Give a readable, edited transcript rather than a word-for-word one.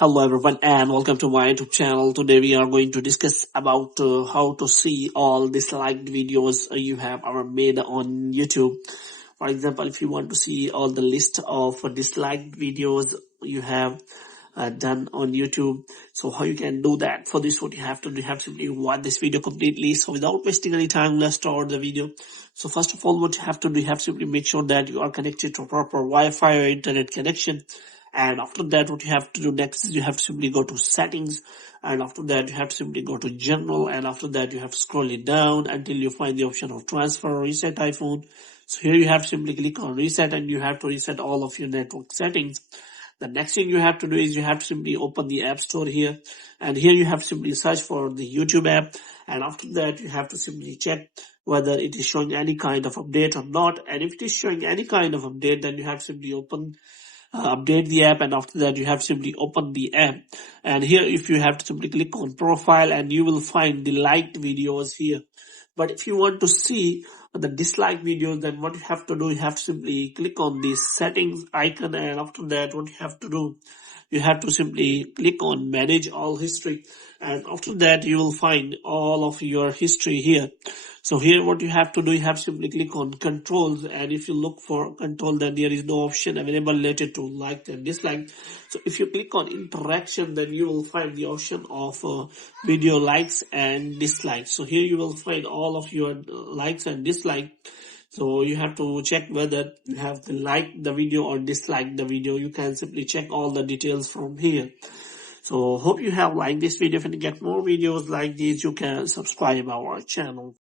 Hello everyone and welcome to my YouTube channel. Today we are going to discuss about how to see all disliked videos you have ever made on YouTube. For example, if you want to see all the list of disliked videos you have done on YouTube, so how you can do that? For this, what you have to do, you have to simply watch this video completely. So without wasting any time, let's start the video. So first of all, what you have to do, you have to simply make sure that you are connected to proper Wi-Fi or internet connection. And after that, what you have to do next is you have to simply go to settings, and after that you have to simply go to general, and after that you have to scroll it down until you find the option of transfer or reset iPhone. So here you have to simply click on reset, and you have to reset all of your network settings. The next thing you have to do is you have to simply open the app store here, and here you have to simply search for the YouTube app, and after that you have to simply check whether it is showing any kind of update or not. And if it is showing any kind of update, then you have to simply update the app, and after that you have to simply open the app, and here if you have to simply click on profile, and you will find the liked videos here. But if you want to see the dislike videos, then what you have to do, you have to simply click on the settings icon, and after that what you have to do, you have to simply click on manage all history, and after that you will find all of your history here. So here what you have to do, you have to simply click on controls, and if you look for control, then there is no option available related to like and dislike. So if you click on interaction, then you will find the option of video likes and dislikes. So here you will find all of your likes and dislikes. So you have to check whether you have to like the video or dislike the video. You can simply check all the details from here. So hope you have liked this video. If you get more videos like these, you can subscribe our channel.